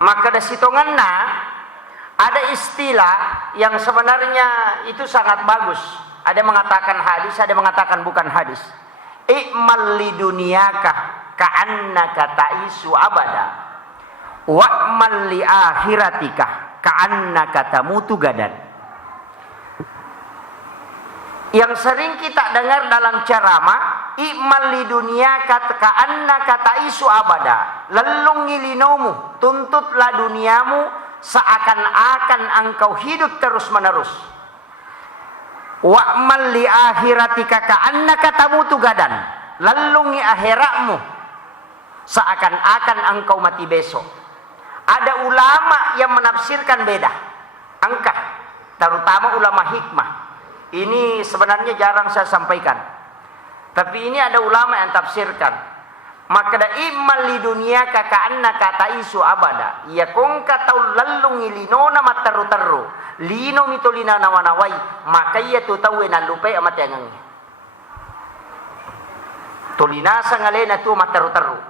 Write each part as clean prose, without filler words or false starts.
Maka da sitonganna ada istilah yang sebenarnya itu sangat bagus. Ada mengatakan hadis, ada mengatakan bukan hadis. I'mal lidunyaka ka'annaka ta'isu abada wa'mal li akhiratika ka'annaka tamutu gadan. Yang sering kita dengar dalam ceramah, i'mal lidunyaka ka'annaka ta'isu abada, lelung ngilinomu, tuntutlah duniamu seakan-akan engkau hidup terus menerus. Wa'mal li akhiratika ka'annaka tamutu gadan, lalungi akhiratmu seakan-akan engkau mati besok. Ada ulama yang menafsirkan beda, angka, terutama ulama hikmah. Ini sebenarnya jarang saya sampaikan, tapi ini ada ulama yang tafsirkan. Maka da immal li dunyaka ka'annaka ta'isu abada, ya kongka tau lalungi linona mataru-taru lino mitolina nawanawai, maka ia tu tahu na lupai amat yang tolina sangalena tu mataru-taru.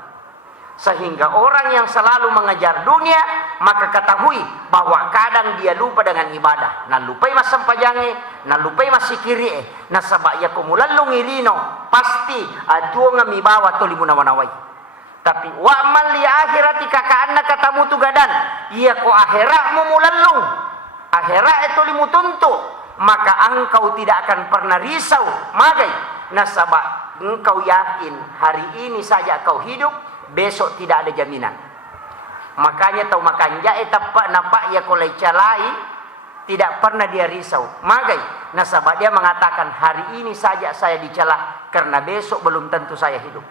Sehingga orang yang selalu mengejar dunia, maka ketahui bahwa kadang dia lupa dengan ibadah. Na lupai mas sampajange, na lupai mas sikiri na sabak ya kumulalong ilino, pasti atuo nga mibawa tuli mo namanaway. Tapi wa man li akhiratika ka'annaka tamutu gadan, iya ko akhirat mo mulalong, akhirat itu limu tuntu, maka engkau tidak akan pernah risau. Magai na sabak engkau yakin hari ini saja kau hidup, besok tidak ada jaminan. Makanya tahu makanja tapak napak ya kolai calai, tidak pernah dia risau. Magai nasabah dia mengatakan hari ini saja saya dicelah karena besok belum tentu saya hidup.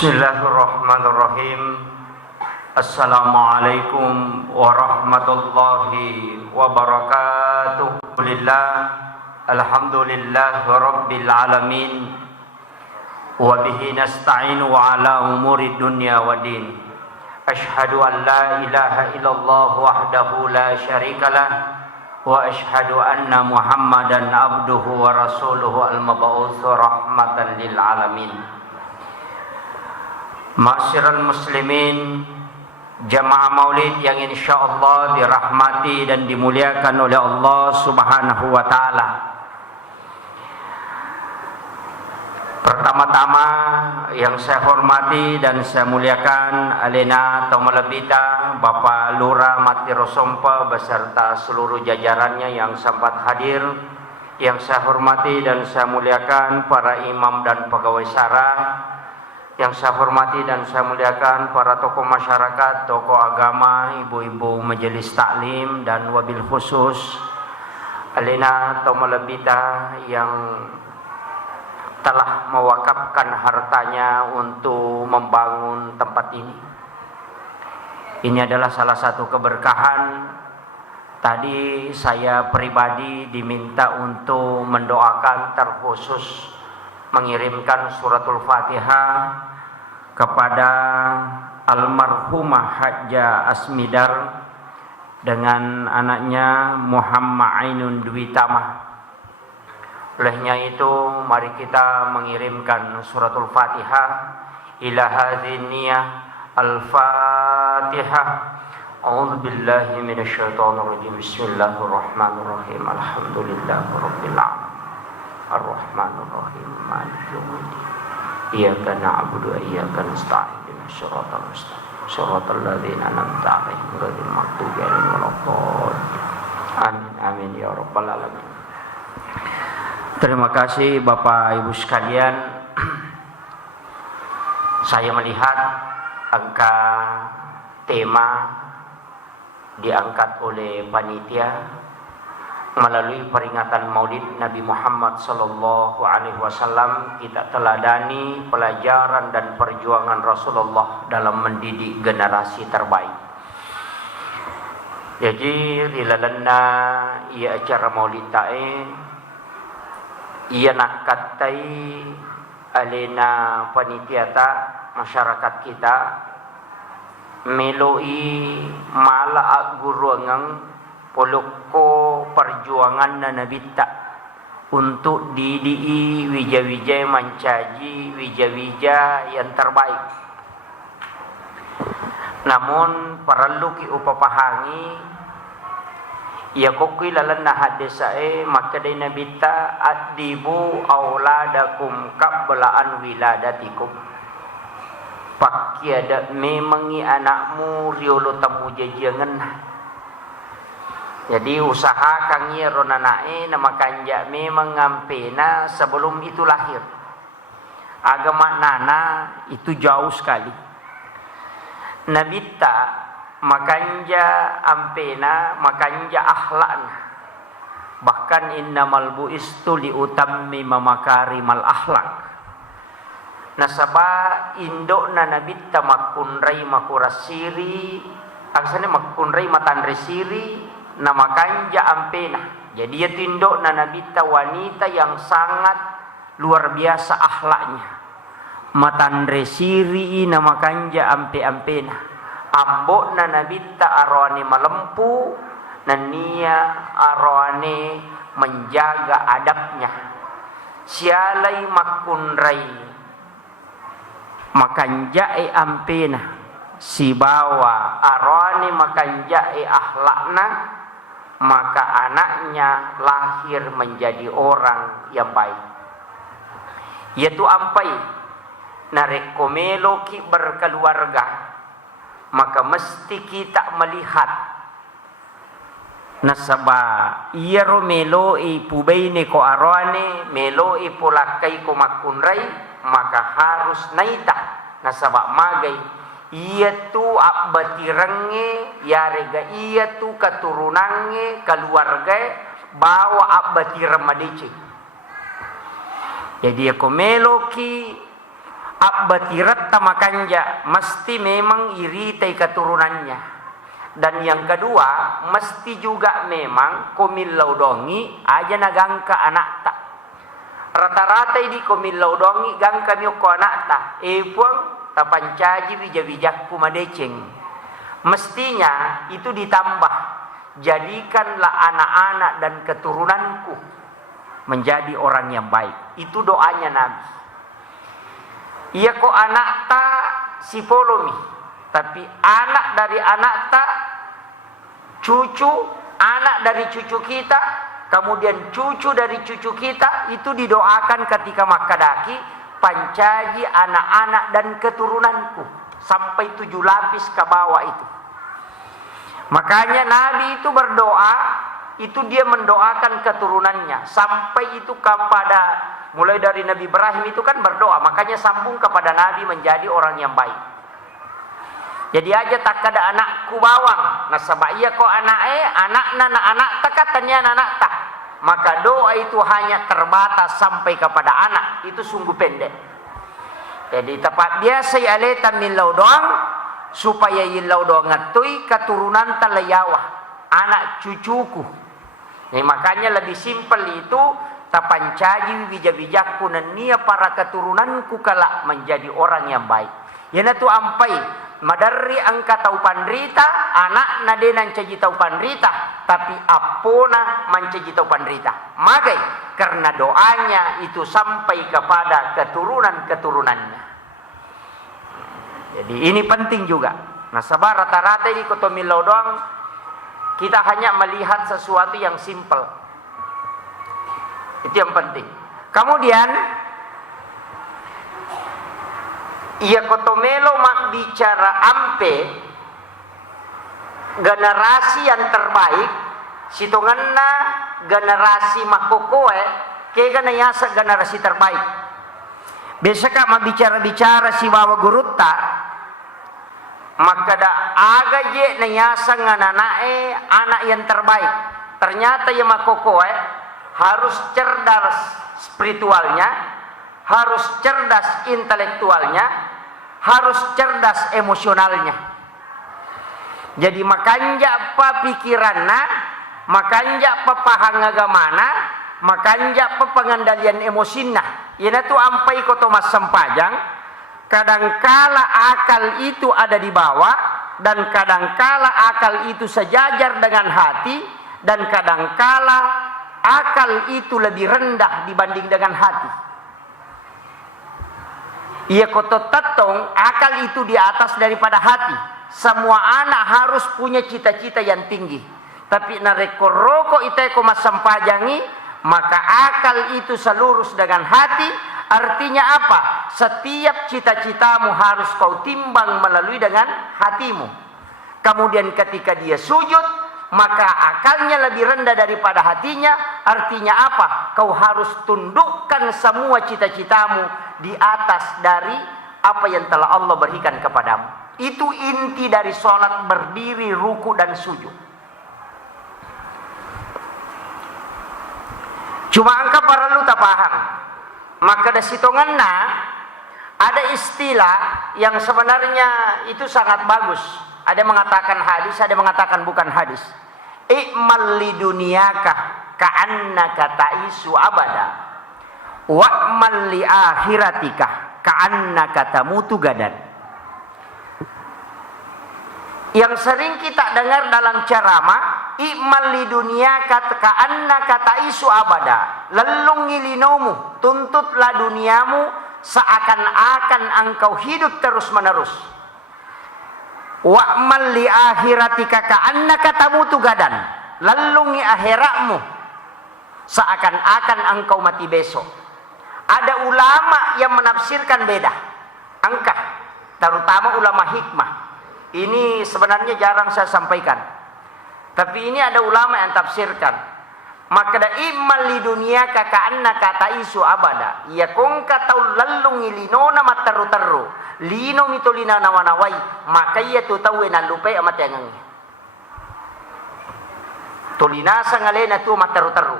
Bismillahirrahmanirrahim. Assalamualaikum warahmatullahi wabarakatuh. Alhamdulillah rabbil alamin, wa bihi nasta'inu ala umuri dunya waddin. Ashhadu an la ilaha illallah wahdahu la syarikalah, wa ashhadu anna Muhammadan abduhu wa rasuluhu al-mab'uts rahmatan lil alamin. Ma'asyiral muslimin, jamaah maulid yang insyaallah dirahmati dan dimuliakan oleh Allah Subhanahu wa taala. Pertama-tama yang saya hormati dan saya muliakan alena Taumalabita Bapak Lurah Matirosompa beserta seluruh jajarannya yang sempat hadir. Yang saya hormati dan saya muliakan para imam dan pegawai syara. Yang saya hormati dan saya muliakan para tokoh masyarakat, tokoh agama, ibu-ibu majelis taklim, dan wabil khusus alena Taumalabita yang telah mewakafkan hartanya untuk membangun tempat ini. Ini adalah salah satu keberkahan. Tadi saya pribadi diminta untuk mendoakan, terkhusus mengirimkan suratul Fatihah kepada almarhumah Hajjah Asmidar dengan anaknya Muhammad Ainun Dwi Tamah. Olehnya itu mari kita mengirimkan suratul Fatihah ila hadhin niyah al-Fatihah. A'udzu billahi minasyaitonir rajim. Bismillahirrahmanirrahim. Alhamdulillahirabbil alamin. Ar-Rahmanir Rahim. Maliki yaumiddin. Iyyaka na'budu wa iyyaka nasta'in. Ihdinas siratal mustaqim. Shiratal ladzina an'amta 'alaihim ghairil maghdubi 'alaihim waladdallin. Amin amin ya rabbal alamin. Terima kasih Bapak Ibu sekalian. Saya melihat angka tema diangkat oleh panitia melalui peringatan Maulid Nabi Muhammad sallallahu alaihi wasallam. Kita teladani pelajaran dan perjuangan Rasulullah dalam mendidik generasi terbaik. Jadi rilalana ia acara Maulid tae Ia nak katai alena panitiata masyarakat kita meloi mala guruangang poloko perjuangan na nabita untuk didii wija-wija mancaji wija-wija yang terbaik. Namun perlu ki upapahangi ya kokui lalan na hadesae maka day nabita adibu auladakum qablaan wiladatikum. Pakiada memangi anakmu riolo tamu jajangan. Jadi usaha kang iya ronanae nama kanja memang ngampena sebelum itu lahir. Agama nana itu jauh sekali. Nabita makanja ampena makanja akhlakna. Bahkan innamal bu'istu liutammima makarimal akhlak. Nasaba indok na nabita makunrai makurasiri aksane makunrai matandre siri nama kanja ampena. Jadi ya tindok na nabita wanita yang sangat luar biasa akhlaknya. Matandre siri nama kanja ampe-ampena. Ambok na nabita arwane malempu nania arwane menjaga adabnya. Sialai makunrai makanjae ampena si bawa arwane makanjae akhlakna, maka anaknya lahir menjadi orang yang baik. Yaitu ampai narekomelo ki berkeluarga, maka mesti kita melihat nasaba iya ro melo pubaine ko arwane melo polakai ko makunrai, maka harus naita nasaba magai iya tu abbatirenge yarega iya tu keturunange keluarga bawa abbatir madici. Jadi aku meloki abbatirat tamakanja mesti memang iritai keturunannya. Dan yang kedua mesti juga memang komillau dongi aja nagangka anak tak. Rata-rata di komillau dongi gangka mioko anak tak. Puang tapancaji wija-wijakku madeceng. Mestinya itu ditambah. Jadikanlah anak-anak dan keturunanku menjadi orang yang baik. Itu doanya Nabi. Iya kok anak ta si polomi, tapi anak dari anak ta cucu, anak dari cucu kita, kemudian cucu dari cucu kita, itu didoakan ketika makadaki pancaji anak-anak dan keturunanku sampai 7 lapis ke bawah itu. Makanya Nabi itu berdoa, itu dia mendoakan keturunannya sampai itu kepada mulai dari Nabi Ibrahim itu kan berdoa, makanya sambung kepada Nabi menjadi orang yang baik. Jadi aja tak ada anakku bawang, nasaba iya kok anak takatnya anak tak, maka doa itu hanya terbatas sampai kepada anak, itu sungguh pendek. Jadi tepat biasa ya letan milau doang supaya ilau doang ngatui keturunan talayawa anak cucuku. Nah, makanya lebih simpel itu tapancaji bija-bijakku nania para keturunanku kelak menjadi orang yang baik. Yana tu ampai madari angka tau pandrita anak nadenan caji tau pandrita tapi apona mencaji tau pandrita. Magai karena doanya itu sampai kepada keturunan-keturunannya. Jadi ini penting juga. Nah, sabar rata-rata di kotomilau doang kita hanya melihat sesuatu yang simpel. Itu yang penting. Kemudian ia kotomelo mak bicara ampe generasi yang terbaik sitonganna generasi makokoe kega yasa generasi terbaik. Besaka mak bicara-bicara si bawa gurutta maka da aga je nayasa ngananae anak yang terbaik. Ternyata ya makokoe harus cerdas spiritualnya, harus cerdas intelektualnya, harus cerdas emosionalnya. Jadi makanja apa pikiranna, makanja apa pahang agamana, makanja pengandalian emosinna. Ina tu ampai ko Thomas Sampajang, kadangkala akal itu ada di bawah dan kadangkala akal itu sejajar dengan hati dan kadangkala akal itu lebih rendah dibanding dengan hati. Ia koto tatong akal itu di atas daripada hati. Semua anak harus punya cita-cita yang tinggi. Tapi narekoroko iteko masampajangi, maka akal itu selurus dengan hati. Artinya apa? Setiap cita-citamu harus kau timbang melalui dengan hatimu. Kemudian ketika dia sujud, maka akalnya lebih rendah daripada hatinya. Artinya apa? Kau harus tundukkan semua cita-citamu di atas dari apa yang telah Allah berikan kepadamu. Itu inti dari sholat, berdiri, ruku, dan sujud. Cuma angka perlu tak paham. Maka dari situ ada istilah yang sebenarnya itu sangat bagus. Ada mengatakan hadis, ada mengatakan bukan hadis. I'mal li dunyaka ka'annaka ta'isu abada. Wa'mal li akhiratika ka'annaka tamutu gadan. Yang sering kita dengar dalam ceramah, i'mal li dunyaka ka'annaka ta'isu abada. Lelungi linomu, tuntutlah duniamu seakan-akan engkau hidup terus-menerus. Wa'mal li akhiratika ka'annaka tamutu gadan. Lelungi akhiratmu seakan-akan engkau mati besok. Ada ulama yang menafsirkan beda angka, terutama ulama hikmah. Ini sebenarnya jarang saya sampaikan, tapi ini ada ulama yang tafsirkan. Maka da immal li dunyaka ka'annaka ta'isu abada. Ya kongka tau lallungi linona mataru-taru. Lino mitulina nawanawai. Maka iya tu tau na lupai amat yang tulina sangalena tu mataru-taru.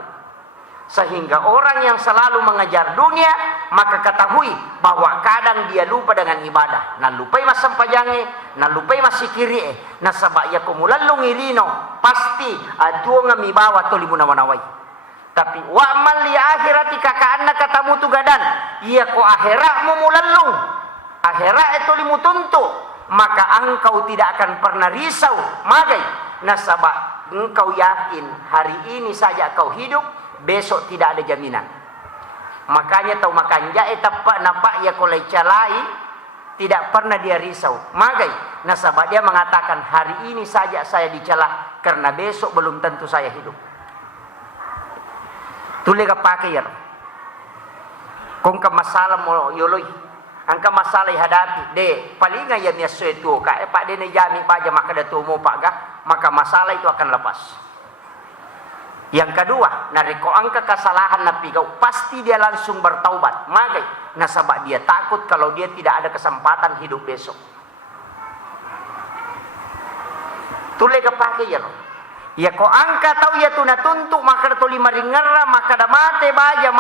Sehingga orang yang selalu mengejar dunia, maka ketahui bahwa kadang dia lupa dengan ibadah. Nah lupai mas sampajange, nah lupai mas sikiri nah sabak ya kumulalung ilino, pasti atuo ngami bawa tolimu namanaway. Tapi wa amal li akhiratika ka'annaka tamutu gadan. Iya ko akhiratmu mulalung. Akhirat itu limu tuntu, maka engkau tidak akan pernah risau. Magai, nah sabak engkau yakin hari ini saja kau hidup, besok tidak ada jaminan. Makanya tahu makanja tapak napak ya kolai calai tidak pernah dia risau. Magai nasabah dia mengatakan hari ini saja saya dicela karena besok belum tentu saya hidup. Tulega pakai ya. Kung ka masalah mo yoloy. Angka masalah hadapi de palinga ya miaso itu ka pak de jami paja maka datu mo paga maka masalah itu akan lepas. Yang kedua, nariko angka kesalahan napi kau pasti dia langsung bertaubat. Magai nasabak dia takut kalau dia tidak ada kesempatan hidup besok. Tule kepake ya lo. Ya ko angka tahu ya tu natuntuk maka tu lima ringera maka da mate baja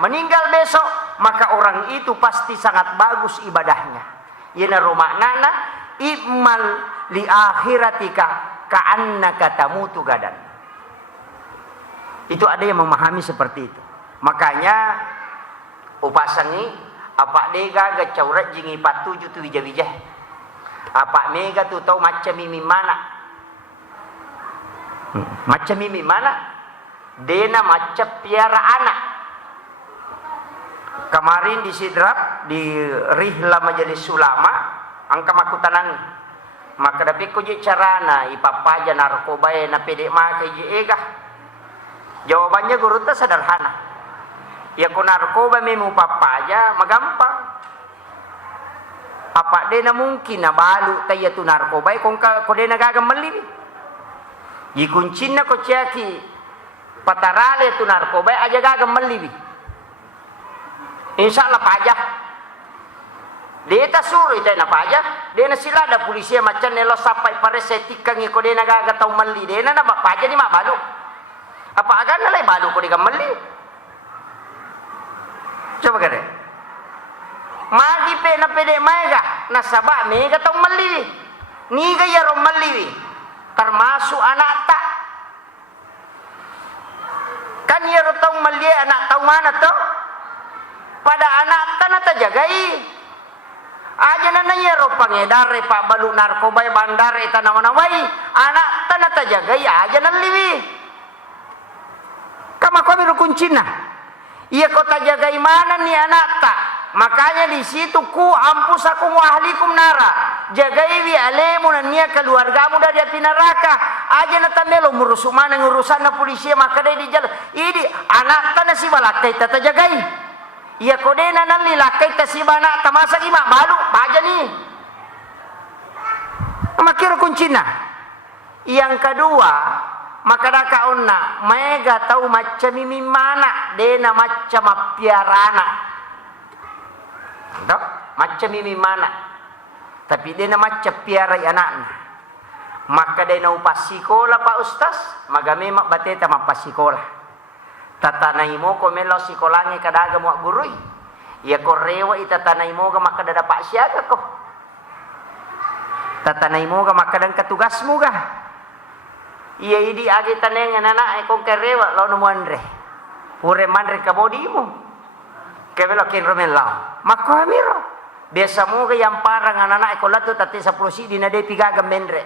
meninggal besok maka orang itu pasti sangat bagus ibadahnya. Yana rumah nana imal li akhiratika ka'annaka tamutu gadan. Itu ada yang memahami seperti itu. Makanya upasangi apa dega ga caurat jingi patuju tu wija-wija. Apa mega tu tahu macam mimi mana? Macam mimi mana? Dena macam piara anak. Kemarin di Sidrap di Rihla Majelis Ulama angka makutanang. Maka dapat ko je carana ipapaja narkoba na pede makai je ega. Jawabannya guru itu sederhana. Ya ko narkoba memu papaja magampang. Apa dena mungkin na balu tayo tu narkoba kung ko dena gagamali. Yikuncin na ko ciyaki patarale tu narkoba aja gagamali. Insyaallah pajah. Deta suruh ita na pajah. Dena sila ada polisi macam nelo sampai pare setikang ko dena gagatau mali. Dena na pajah ni mabalu. Apa agan nalay balu ko di kamali? Coba kare. Magi pe na pede mega nasaba mega tong mali. Ni gaya rom mali. Termasuk anak tak. kan ya rotong malia anak tahu mana tuh pada anak tanah tajagai aja nanya ro pangedar pak balu narkoba bandar eta namanawai anak tanah tajagai aja naliwi kama kami ro kuncina iya kota jagai mana nih anak tak makanya di situ ku ampus aku ahlikum nara jagai wi alemu nia keluargamu dari api neraka aja na tamelo ngurus mana ngurusan na polisi maka dai di jalan ini anak tanah si balakai tata jagai iya kodena nan lilakai ta si bana tamasa ima balu baja nih makira kuncina yang kedua maka dakaonna mega tahu macam mimi mana dena macam apiarana Entah? Macam mimi mana tapi dia macam piara anaknya maka dia upas sekolah pak ustaz magame mak bateta mapas sekolah tatanai mo ko melo sekolahnya kadaga mo gurui ya ko rewa itatanai mo ga maka dada pak siaga ko tatanai mo ga maka dan katugas mo ga iya idi agi taneng anak ko kerewa law no mandre pure mandre kabodi mo kebelo kin romelo mako amiro biasa mo ga yang parang anak ko lato tati sa prosidi na de pigaga mendre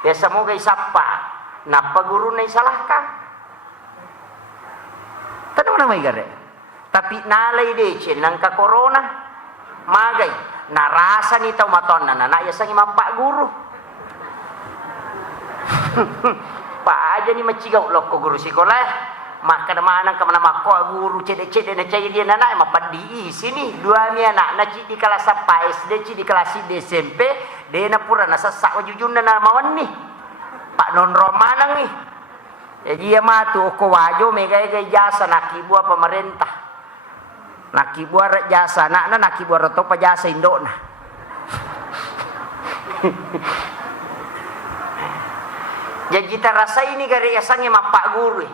biasa mo ga isapa na paguru na isalahkan tanong na may gare tapi nalay de chen nang ka corona magay narasa ni taw maton na nana ya sang imampa guru pa aja ni macigaw lok ko guru sekolah maka naman ka manamako guru cede-cede na chay dia nana mapadi sini dua mi anak na ci di kelas apa SD ci di kelas di SMP de na pura na sasak wajujun na mawan ni pak non romanang ni jadi ya matu ko wajo mega jasa nakibua pemerintah nakibua jasa na nakibua roto pa jasa indona jadi kita rasa ini gari asangnya mapak guru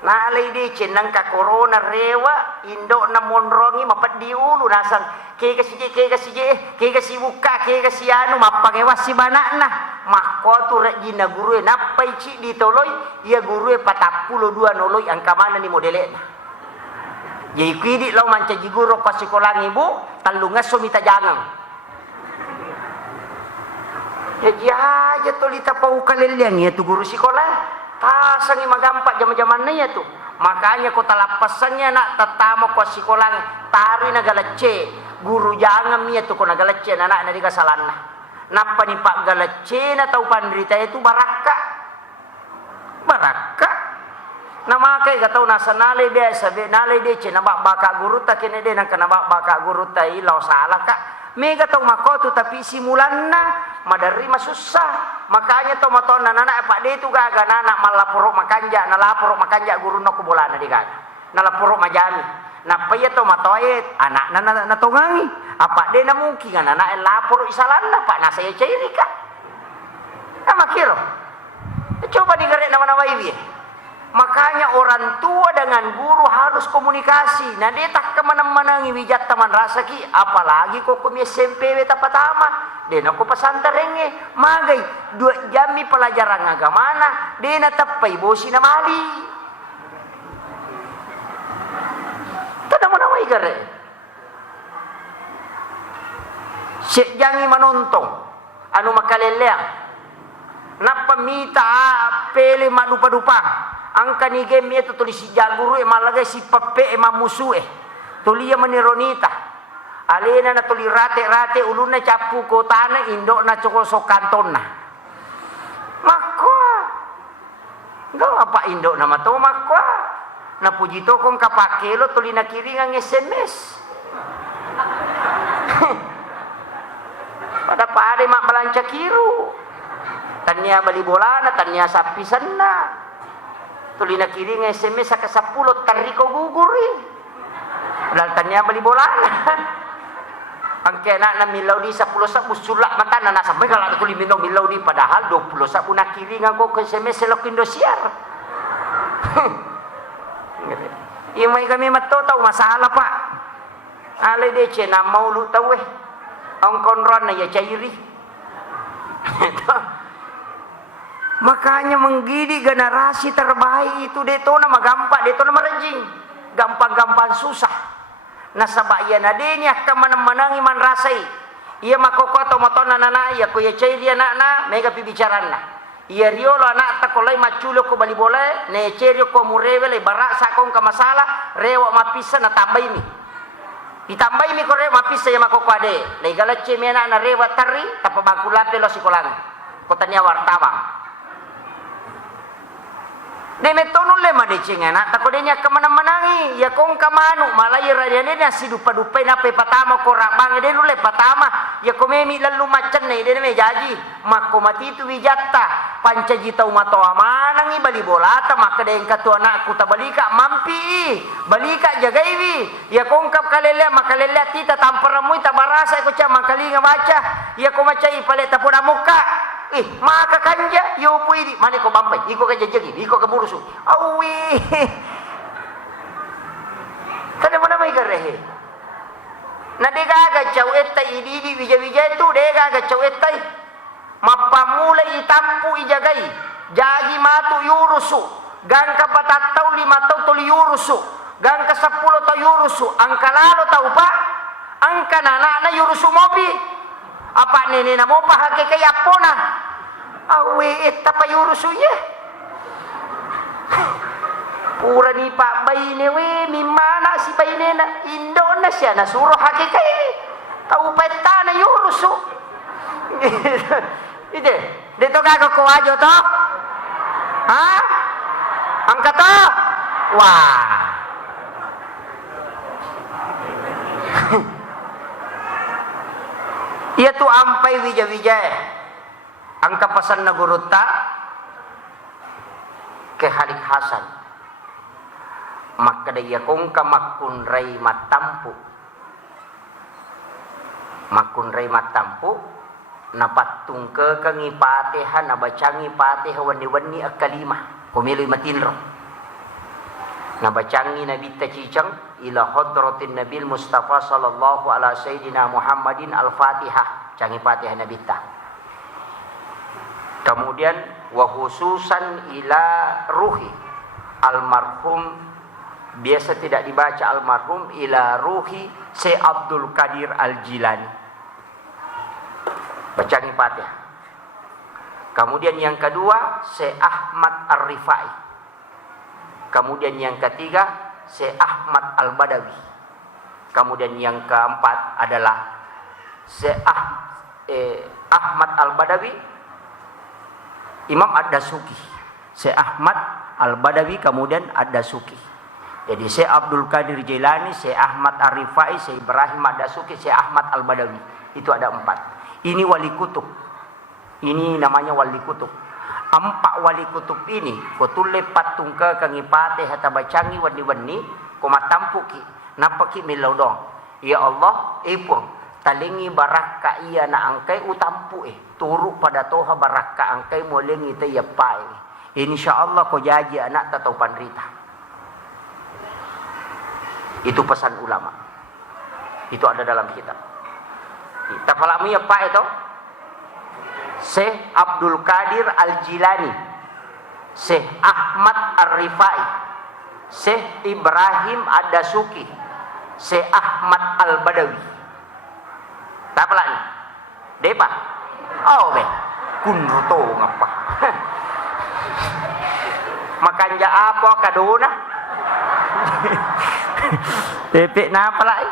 na alay di cenang ka corona rewa indo na monrongi mapat diulu nasang ke kasi buka ke kasi anu mapangewas si banak na mako tu rejina guru napai ci ditoloi ia guru 42 noloi angka mana ni modele na jadi kidi law manca guru ko sekolah ibu talungas sumita jangang jadi aja tolita pau kaleliang ya tu guru sekolah pasang magampak zaman-zaman na ya tu makanya ko talapasannya nak tatamo ko sekolah taru nagalece guru jangan ya tu ko nagalece anak na di kasalan na napa ni pak galece na tau pandrita itu baraka nama kay gatau nasa nalay biasa be nalay de che nabak baka guru ta kene de nang kanabak baka guru ta ilaw salah ka mega tau makotu tapi simulan na madari masusah makanya to maton na nana pak de tu gaga nana malapuro makanja nalapuro makanja guru no kubolana di gaga nalapuro majami napaya to matoyet anak na tongangi apa de na mungkin anak lapuro isalanna pak nasa ya cairi ka makiro coba digere nama-nama ibi makanya orang tua dengan guru harus komunikasi nah dia tak kemana-mana ngiwijat taman rasa ki apalagi kok kumi SMP beta pertama dia nak pesantren magai 2 jami pelajaran agama na dia na tapai bosi na mali tada mana mai gare Syekh jangi menonton anu makaleleang napa mita pele madupa-dupa angka ni game itu tulis si jaguru malagay si pape mamusu tulia manironita alena na tuli rate ulun na capu kota na indo na coko sokanton na makwa enggak apa indo na mato makwa na pujito kong kapakelo tuli na kiri ng SMS pada pare mak balanca kiru tanya bali bola na tanya sapisan na tuli na kiri ng SMS sa kasapulot tariko guguri padahal tanya bali bola na ang kena na milaw di sa pulo sa busulak mata na nasa may kalala tuli milaw di padahal 20 sa una kiri nga ko SMS sa lokindo siyar imay kami matotaw masahala pa alay de che na maulu taw ang konron na ya chairi Makanya menggidi generasi terbaik itu detona magampak, detona merenjing. Gampang-gampang susah. Nasabak ia nadeni akan menang-menangi man rasai. Ia makokoto motona nana ia ko ia cai dia nak mega pibicarana. Ia riolo anak tak kolai maculo ko bali boleh ne cerio ko murewe le barak sakong ka masalah rewa mapisa na tambah ini. Ditambah ini ko rewa mapisa ya makoko ade. Le gala cemena na rewa tari tapa bangku lape lo sikolang. Kotanya wartawan. Deme tonul le madecing anak tako denya kemana-manangi ya kong kamanu malai radiane na sidupa-dupai na pe patama ko rabang de le patama ya komemi lalu macen ne de me jaji makko mati tu wijatta pancajita umato amanangi bali bolata maka de engka tu anakku tabalika mampi balika jagaiwi ya kong kap kalele makalele tita tamparamui tabarasa ko cha makalinga baca ya ko macai paleta puna muka maka kanja yo puidi mane ko bampai iko ka jajagi iko ka burusu awi kada mana mai garehe na dega ga chau etai idi bija itu dega ga chau etai mapamula itampu ijagai jagi matu yurusu gang ka patatau 5 tau yurusu gang ka 10 tau yurusu angka lalo tau pa angka nana yurusu mobi apa nene na mo pahake kay apona awe etta pa yurusu ye pura ni pak baine we mimana si baine na Indonesia na suruh hake kay tau peta na yurusu ide dito ka ko ajo to ha angka to wah ia tu ampai wija-wija angka pasan na guruta ke Halik Hasan maka dia kong kamakun rai matampu napatung ke kangi patihan nabacangi patihan wani-wani akalima pemilu matinro nabacangi nabi tacicang ila hadratin nabil Mustafa sallallahu ala sayyidina Muhammadin al-Fatihah cangi Fatihah nabi ta kemudian wa khususan ila ruhi almarhum biasa tidak dibaca almarhum ila ruhi Syekh Abdul Qadir Al-Jilani bacangi Fatihah. Kemudian yang kedua Syekh Ahmad Ar-Rifai. Kemudian yang ketiga Syekh Ahmad Al-Badawi. Kemudian yang keempat adalah Syekh Ahmad Al-Badawi, Imam Ad-Dasuki. Syekh Ahmad Al-Badawi kemudian Ad-Dasuki. Jadi Syekh Abdul Qadir Jilani, Syekh Ahmad Ar-Rifai, Syekh Ibrahim Ad-Dasuki, Syekh Ahmad Al-Badawi. Itu ada 4. Ini wali kutub. Ini namanya wali kutub. 4 wali kutub ini kotule patungka kangi pate hata bacangi wani-wani komatampuki napaki milodong. Ya Allah, ipun talingi baraka iya na angkai utampu turu pada toha baraka angkai molengi te ya pai. Insyaallah ko jaji anak tatau panrita. Itu pesan ulama. Itu ada dalam kitab. Kita falami apa itu? Syekh Abdul Qadir Al-Jilani, Syekh Ahmad Ar-Rifai, Syekh Ibrahim Ad-Dasuki, Syekh Ahmad Al-Badawi. Tak pelani. Depa. Oh be. Kunruto ngapa? Makanja apa kadona? Tepek na pelai.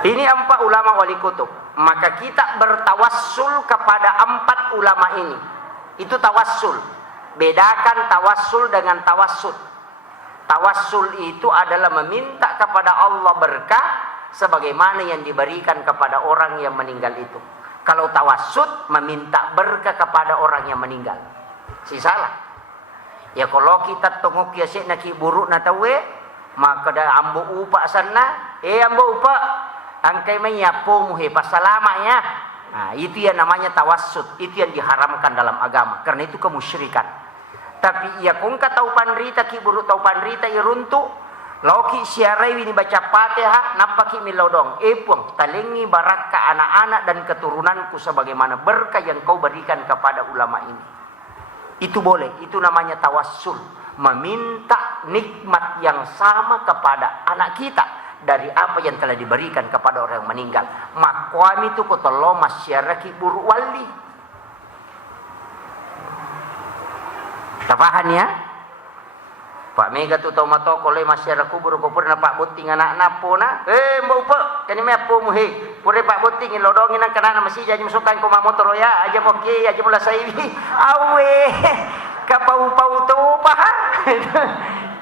Ini 4 ulama wali kutub. Maka kita bertawassul kepada 4 ulama ini. Itu tawassul. Bedakan tawassul dengan tawassut. Tawassul itu adalah meminta kepada Allah berkah sebagaimana yang diberikan kepada orang yang meninggal itu. Kalau tawassut meminta berkah kepada orang yang meninggal. Si salah. Ya kalau kita tengok ya sik nak buruk na tawe, maka da ambo upa sana, ambo upa angkai menyapu muhe pasalamanya. Nah, itu yang namanya tawassut. Itu yang diharamkan dalam agama. Karena itu kemusyrikan. Tapi ya kung ka tau panrita ki buruk tau panrita iruntu Loki siarai ini baca Fatihah napaki milodong. Epung talengi baraka anak-anak dan keturunanku sebagaimana berkah yang kau berikan kepada ulama ini. Itu boleh, itu namanya tawassul. Meminta nikmat yang sama kepada anak kita dari apa yang telah diberikan kepada orang yang meninggal. Makwami itu kotolo masyaraki buruk wali. Tapahan ya? Pak Mega tu tau mato kolai masyarakat kubur na Pak Buting anak napo na. Mbak upo, kani me apo mu he. Pure Pak Buting lodongin ang kanana masih jadi masukan ko mamotor ya. Aja mo ke, aja mula sa ibi. Awe. Kapau-pau tu pa.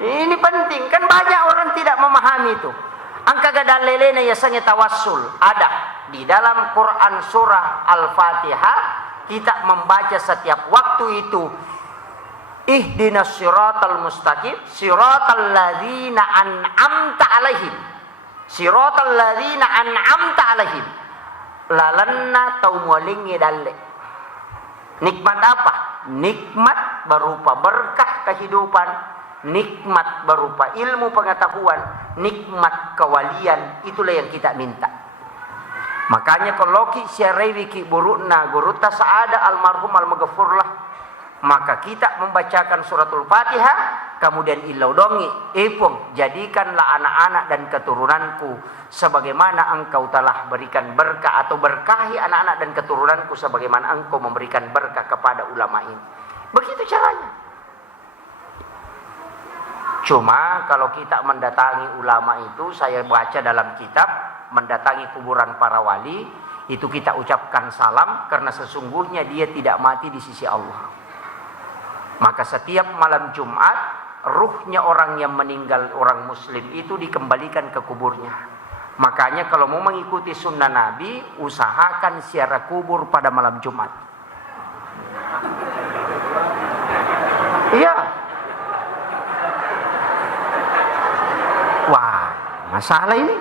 Ini penting kan banyak orang tidak memahami itu. Angka gadalele na yasanya tawassul ada di dalam Quran surah Al-Fatihah. Kita membaca setiap waktu itu. Ihdinas siratal mustaqim siratal ladzina an'amta alaihim siratal ladzina an'amta alaihim lalanna taumulingi dalle. Nikmat apa? Nikmat berupa berkah kehidupan, nikmat berupa ilmu pengetahuan, nikmat kewalian. Itulah yang kita minta. Makanya kalau ki syaraiwi ki burukna guruta saada almarhum al-maghfurlah, maka kita membacakan suratul Fatihah, kemudian ilaudongi, epung, jadikanlah anak-anak dan keturunanku sebagaimana engkau telah berikan berkah, atau berkahi anak-anak dan keturunanku sebagaimana engkau memberikan berkah kepada ulama ini. Begitu caranya. Cuma kalau kita mendatangi ulama itu, saya baca dalam kitab, mendatangi kuburan para wali, itu kita ucapkan salam karena sesungguhnya dia tidak mati di sisi Allah. Maka setiap malam Jumat, ruhnya orang yang meninggal, orang muslim itu dikembalikan ke kuburnya. Makanya kalau mau mengikuti sunnah Nabi, usahakan ziarah kubur pada malam Jumat. Iya. Wah, masalah ini.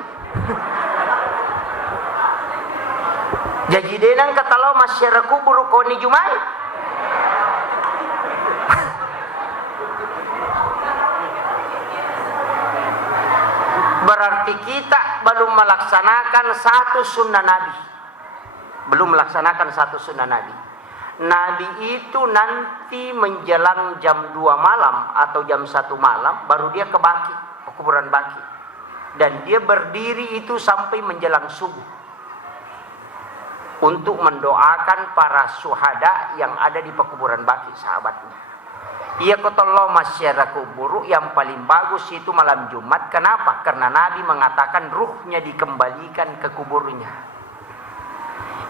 Jadi denang kata lo masyarakat kubur koni Jumat. Berarti kita belum melaksanakan satu sunnah Nabi. Belum melaksanakan satu sunnah Nabi. Nabi itu nanti menjelang jam 2 malam atau jam 1 malam baru dia ke Baki, ke kuburan Baki. Dan dia berdiri itu sampai menjelang subuh untuk mendoakan para syuhada yang ada di pekuburan Baki, sahabatnya. Ia kotollo masyarakat kubur yang paling bagus itu malam Jumat. Kenapa? Karena Nabi mengatakan ruhnya dikembalikan ke kuburnya.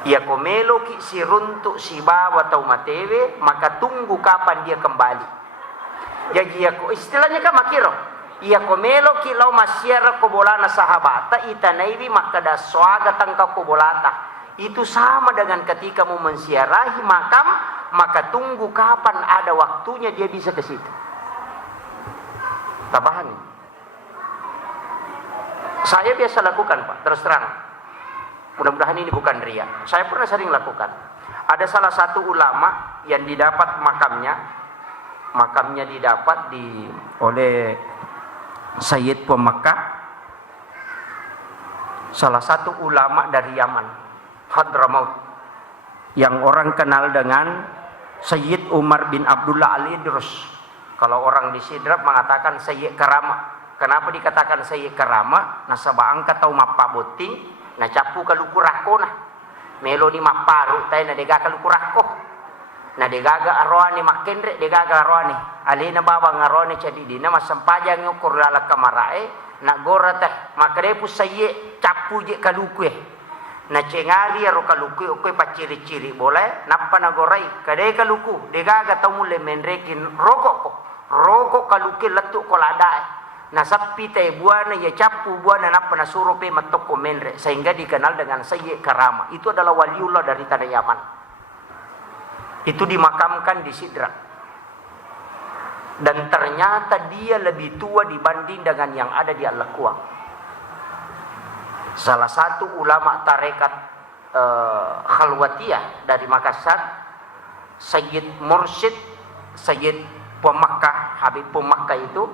Ia komelo ki si runtuk si bawa atau matewe, maka tunggu kapan dia kembali. Jadi istilahnya kan makiro. Ia komelo ki lau masyarakat kubolana sahabata itanaiwi maka da swaga tangka kubolata. Itu sama dengan ketika mau mensiarahi makam, maka tunggu kapan ada waktunya dia bisa ke situ. Tabahan. Saya biasa lakukan, Pak, terus terang. Mudah-mudahan ini bukan ria. Saya pernah sering lakukan. Ada salah satu ulama yang didapat makamnya didapat oleh Sayyid Pemakkah, salah satu ulama dari Yaman, Hadramaut, yang orang kenal dengan Sayyid Umar bin Abdullah Al-Idrus. Kalau orang di Sidrap mengatakan Sayyid Karama. Kenapa dikatakan Sayyid Karama? Nasaba angka tau mappa boting, na capu kaluku rako na. Melo ni maparu tay na dega kaluku rako. Na degaga arwani makendre degaga arwani. Alina baba ngarwani cadidi na masampajang ngukur lala kamarae na gora teh. Makade pu Sayyid capu je kaluku na cengali aro kaluku okoy paciri-ciri boleh nappa na gorai kadai kaluku degaga tau mule menrekin rokok kaluki letuk koladae na sappi tay buana ya capu buana nappa na surupe matok menre sehingga dikenal dengan Sayyid Karama. Itu adalah waliullah dari tanah Yaman. Itu dimakamkan di Sidra. Dan ternyata dia lebih tua dibanding dengan yang ada di Al-Lakwang. Salah satu ulama tarekat Khalwatiyah dari Makassar, Sayyid Mursyid Sayyid Pemakkah, Habib Pemakkah itu,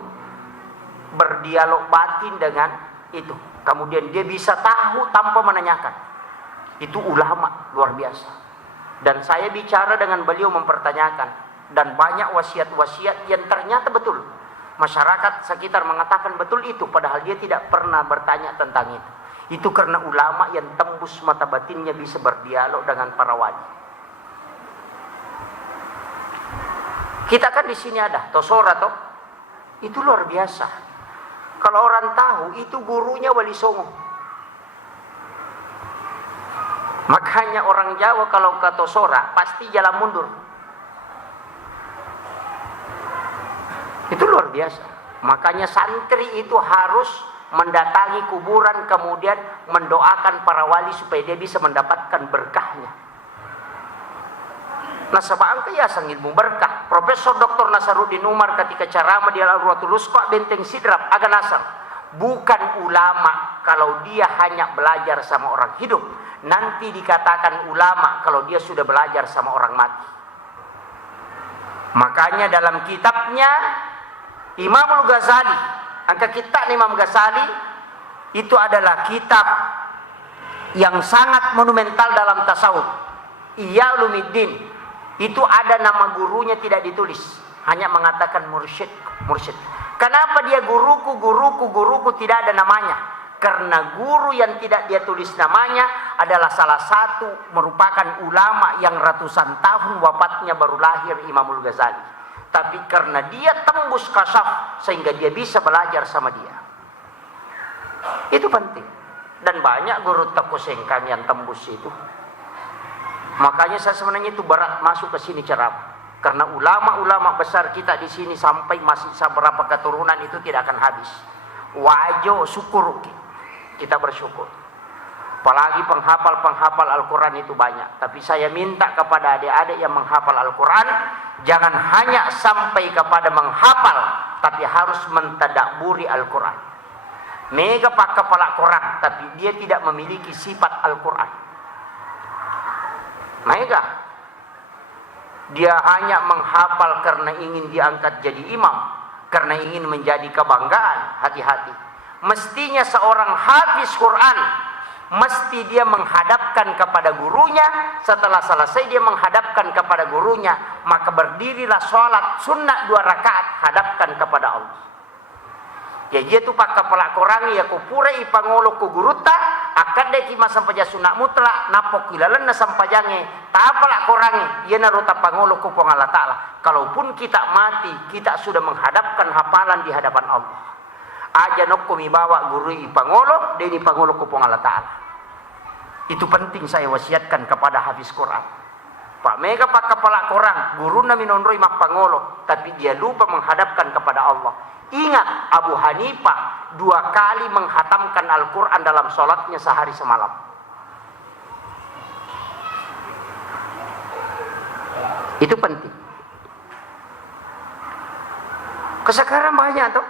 berdialog batin dengan itu. Kemudian dia bisa tahu tanpa menanyakan. Itu ulama luar biasa. Dan saya bicara dengan beliau mempertanyakan, dan banyak wasiat-wasiat yang ternyata betul. Masyarakat sekitar mengatakan betul itu, padahal dia tidak pernah bertanya tentang itu. Itu karena ulama yang tembus mata batinnya bisa berdialog dengan para wali. Kita kan di sini ada Tosora toh, itu luar biasa. Kalau orang tahu itu gurunya Wali Songo. Makanya orang Jawa kalau ke Tosora pasti jalan mundur. Itu luar biasa. Makanya santri itu harus mendatangi kuburan, kemudian mendoakan para wali supaya dia bisa mendapatkan berkahnya. Nah, sebab ya sang ilmu berkah. Profesor Dr. Nasaruddin Umar ketika ceramah di Al-Urwatul Wusta Benteng Sidrap Aga Nasar, bukan ulama kalau dia hanya belajar sama orang hidup, nanti dikatakan ulama kalau dia sudah belajar sama orang mati. Makanya dalam kitabnya Imamul Ghazali, angka kitab Imam Ghazali itu adalah kitab yang sangat monumental dalam tasawuf. Ihya Ulumuddin. Itu ada nama gurunya tidak ditulis, hanya mengatakan mursyid. Kenapa dia guruku tidak ada namanya? Karena guru yang tidak dia tulis namanya adalah salah satu merupakan ulama yang ratusan tahun wafatnya baru lahir, Imamul Ghazali. Tapi karena dia tembus kasyaf sehingga dia bisa belajar sama dia. Itu penting. Dan banyak guru Teko Sengkang yang tembus itu. Makanya saya sebenarnya itu berat masuk ke sini ceramah. Karena ulama-ulama besar kita di sini sampai masih beberapa keturunan itu tidak akan habis. Wajo syukur, kita bersyukur. Apalagi penghafal Al-Quran itu banyak. Tapi saya minta kepada adik-adik yang menghafal Al-Quran, jangan hanya sampai kepada menghafal, tapi harus mentadabburi Al-Quran. Mega pak kepala Quran, tapi dia tidak memiliki sifat Al-Quran. Mega, dia hanya menghafal karena ingin diangkat jadi imam, karena ingin menjadi kebanggaan. Hati-hati. Mestinya seorang hafiz Quran, mesti dia menghadapkan kepada gurunya. Setelah selesai dia menghadapkan kepada gurunya, maka berdirilah sholat sunnah 2 rakaat, hadapkan kepada Allah. Ya dia tu pak kepala Quran ya kupure ipangolo ku guruta akan deki masa paja sunnah mutlak napok ilalan na sampajange tapala Quran ya naruta pangolo ku pong Allah Ta'ala. Kalaupun kita mati, kita sudah menghadapkan hafalan di hadapan Allah. Aja nok kumi bawa guru ipangolo deni pangolo ku pong Allah Ta'ala. Itu penting saya wasiatkan kepada hafiz Quran. Pak mega pak kepala Quran guru na minonroi mak pangolo, tapi dia lupa menghadapkan kepada Allah. Ingat, Abu Hanifah 2 kali menghatamkan Al-Quran dalam sholatnya sehari semalam. Itu penting. Sekarang banyak tuh.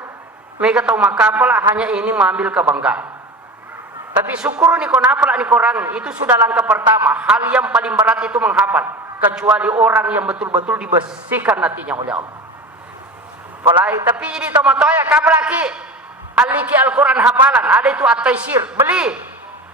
Mereka tahu makapalah hanya ini mengambil kebanggaan. Tapi syukur nih konapala nih korang. Itu sudah langkah pertama. Hal yang paling berat itu menghafal. Kecuali orang yang betul-betul dibersihkan hatinya oleh Allah. Tapi ini tomatoya kapalaki aliki Al-Quran hafalan ada itu at-taisir beli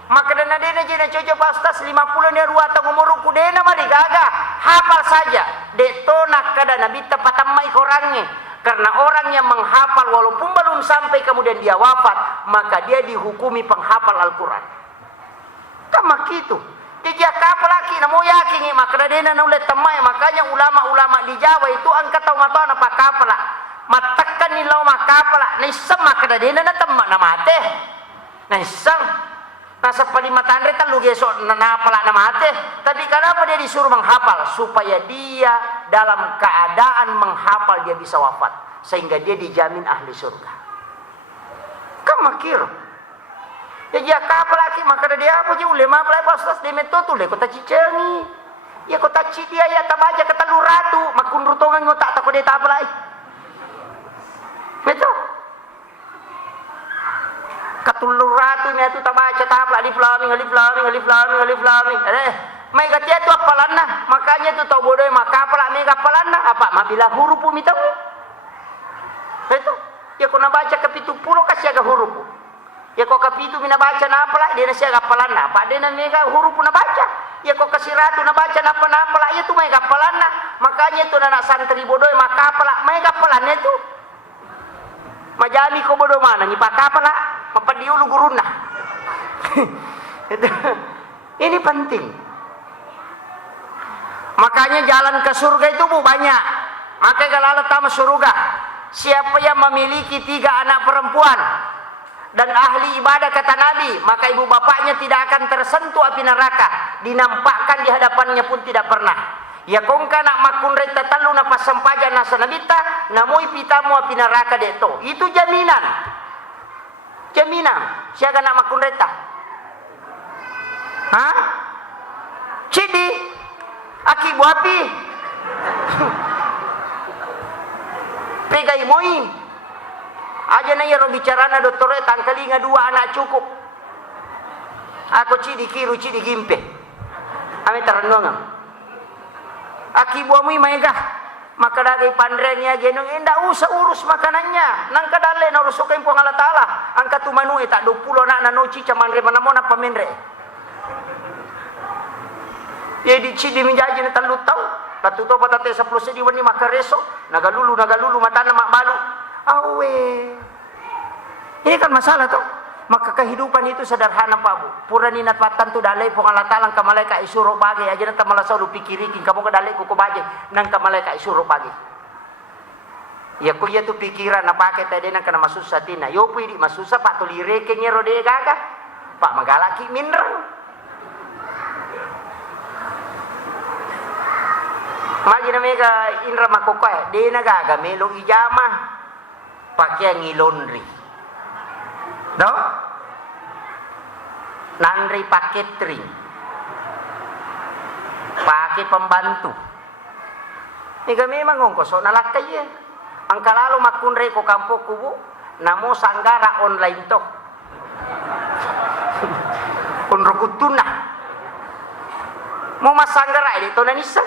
maka dana dena jena cojo pastas 50 ne ruata ngumuruku dena mari gaga hafal saja detonak kada nabi tepatamai korangnya. Karena orang yang menghafal walaupun belum sampai kemudian dia wafat, maka dia dihukumi penghafal Al-Quran. Kama gitu. Dia kapalaki namo yakin maka dena na ulet tamai. Makanya ulama-ulama di Jawa itu angkat tomatoa apa kapala matakan nilaw makapala na isang makadadina na tamak na mate na isang nasa palimatan rita lugeso na napala na mate. Tapi kenapa dia disuruh menghafal? Supaya dia dalam keadaan menghafal dia bisa wafat sehingga dia dijamin ahli surga. Kamakir ya dia kapalaki maka dia apa je ulema play pastas de metotu le kota cicengi ya kota cidia ya tabaja kata luratu makunrutongan ngotak takode taplay. Betul. Katuluratu ni tu tabaca tabla alif lam mim. Mai katia tu apalan nah. Makanya tu tau bodoh maka apalah mai apalan nah apa mabila huruf mitau. Betul. Ya kau nak baca ke 70 kasih agak huruf. Ya kau ke 7 mina baca na apalah, dia nasi agak apalan na. Pak dia na mega huruf na baca. Ya kau kasih ratu na baca na apalah, ya tu mega apalan na. Makanya tu anak santri bodoh maka apalah, mega apalan itu. Majami kau bodoh mana ni pak apalah, apa diulu guruna. Ini penting. Makanya jalan ke surga itu banyak. Makanya kalau Allah tahu surga, siapa yang memiliki 3 anak perempuan dan ahli ibadah kata Nabi, maka ibu bapaknya tidak akan tersentuh api neraka, dinampakkan di hadapannya pun tidak pernah. Ya kongka nak makun reta talu na pasampaja nasa nabita, namoi pitamu api neraka deto. Itu jaminan. Jaminan. Siapa nak makun reta? Hah? Cidi? Aki bu api? Pegai moi. Aja na yaro bicara na dokter tangkali nga 2 anak cukup. Ako cidi kiru cidi gimpe. Ame taranong. Aki bu moi maega. Maka dagay pandrenya genong inda usah urus makanannya. Nang kadale na urusukin po ng Allah Ta'ala. Ang katumanu tak 20 na nanochi caman re manamo na pamenre. Jadi cidi menjaji na talut tau. Tatuto patate 10 sedi wani makareso. Nagalulu mata na makbalu. Awe. Ini kan masalah tuh. Maka kehidupan itu sederhana Pak Bu. Purani natwatan tu dalay po Allah Ta'ala ka malaika isuro bagay. Aja na tamalasaw lu pikirikin. Kamu ka dalay ko kubagay. Nang ka malaika isuro bagay. Ya kuya tu pikiran na pakai tadi nang kana masusa tina. Yo pu di masusa Pak tulireke ngero de gaga. Pak magalaki minrang. Magi na mega inra makokoy, di nagaga melo ijama pakai ngilondri. Do? Nandri pakai tring. Pakai pembantu. Ika memang ngongkoso nalakay ya. Ang kalalo makunre ko kampo kubu, namo sanggara online to. Unrukutuna. Mo masanggara dito na nisan.